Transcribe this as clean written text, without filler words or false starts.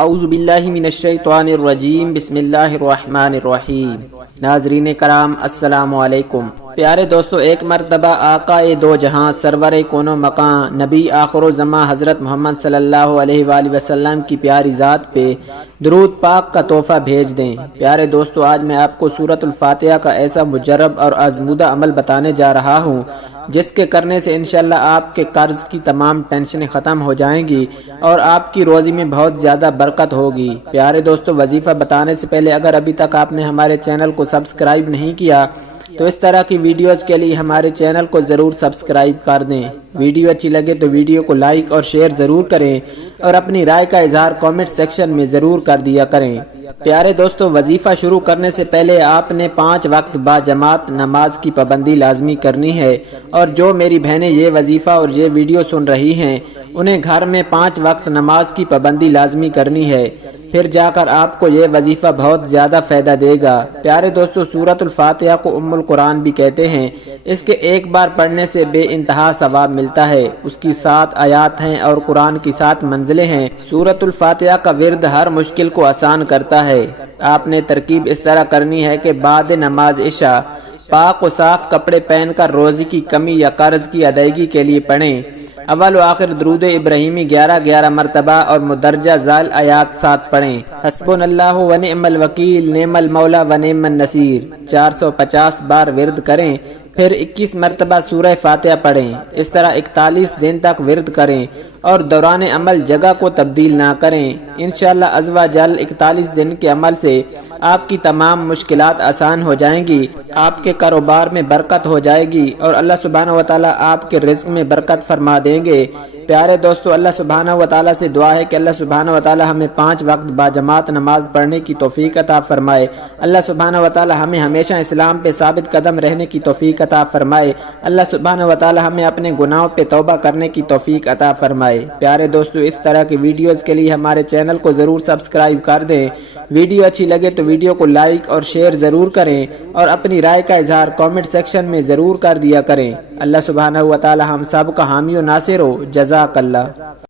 اعوذ باللہ من الشیطان الرجیم، بسم اللہ الرحمن الرحیم۔ ناظرین کرام السلام علیکم۔ پیارے دوستو، ایک مرتبہ آقا دو جہاں سرور کون و مقام نبی آخر و زمان حضرت محمد صلی اللہ علیہ وآلہ وسلم کی پیاری ذات پہ درود پاک کا تحفہ بھیج دیں۔ پیارے دوستو، آج میں آپ کو سورۃ الفاتحہ کا ایسا مجرب اور آزمودہ عمل بتانے جا رہا ہوں جس کے کرنے سے انشاءاللہ آپ کے قرض کی تمام ٹینشنیں ختم ہو جائیں گی اور آپ کی روزی میں بہت زیادہ برکت ہوگی۔ پیارے دوستو، وظیفہ بتانے سے پہلے اگر ابھی تک آپ نے ہمارے چینل کو سبسکرائب نہیں کیا تو اس طرح کی ویڈیوز کے لیے ہمارے چینل کو ضرور سبسکرائب کر دیں۔ ویڈیو اچھی لگے تو ویڈیو کو لائک اور شیئر ضرور کریں اور اپنی رائے کا اظہار کامنٹ سیکشن میں ضرور کر دیا کریں۔ پیارے دوستو، وظیفہ شروع کرنے سے پہلے آپ نے 5 وقت با جماعت نماز کی پابندی لازمی کرنی ہے، اور جو میری بہنیں یہ وظیفہ اور یہ ویڈیو سن رہی ہیں انہیں گھر میں 5 وقت نماز کی پابندی لازمی کرنی ہے، پھر جا کر آپ کو یہ وظیفہ بہت زیادہ فائدہ دے گا۔ پیارے دوستو، سورۃ الفاتحہ کو ام القرآن بھی کہتے ہیں۔ اس کے ایک بار پڑھنے سے بے انتہا ثواب ملتا ہے۔ اس کی 7 آیات ہیں اور قرآن کی 7 منزلیں ہیں۔ سورۃ الفاتحہ کا ورد ہر مشکل کو آسان کرتا ہے۔ آپ نے ترکیب اس طرح کرنی ہے کہ بعد نماز عشاء پاک و صاف کپڑے پہن کر روزی کی کمی یا قرض کی ادائیگی کے لیے پڑھیں۔ اول و آخر درود ابراہیمی 11 مرتبہ اور مدرجہ ذیل آیات 7 پڑھیں۔ حسبنا اللہ و نعم الوکیل، نعم المولا و نعم النصیر 450 بار ورد کریں، پھر 21 مرتبہ سورہ فاتحہ پڑھیں۔ اس طرح 41 دن تک ورد کریں اور دوران عمل جگہ کو تبدیل نہ کریں۔ انشاءاللہ عز و جل 41 دن کے عمل سے آپ کی تمام مشکلات آسان ہو جائیں گی، آپ کے کاروبار میں برکت ہو جائے گی اور اللہ سبحانہ و تعالی آپ کے رزق میں برکت فرما دیں گے۔ پیارے دوستو، اللہ سبحانہ و تعالی سے دعا ہے کہ اللہ سبحانہ و تعالی ہمیں 5 وقت با جماعت نماز پڑھنے کی توفیق عطا فرمائے۔ اللہ سبحانہ و تعالی ہمیں ہمیشہ اسلام پہ ثابت قدم رہنے کی توفیق عطا فرمائے۔ اللہ سبحانہ و تعالی ہمیں اپنے گناہوں پہ توبہ کرنے کی توفیق عطا فرمائے۔ پیارے دوستو، اس طرح کی ویڈیوز کے لیے ہمارے چینل کو ضرور سبسکرائب کر دیں۔ ویڈیو اچھی لگے تو ویڈیو کو لائک اور شیئر ضرور کریں اور اپنی رائے کا اظہار کامنٹ سیکشن میں ضرور کر دیا کریں۔ اللہ سبحانہ و تعالی ہم سب کا حامی و ناصر ہو۔ جزاک اللہ۔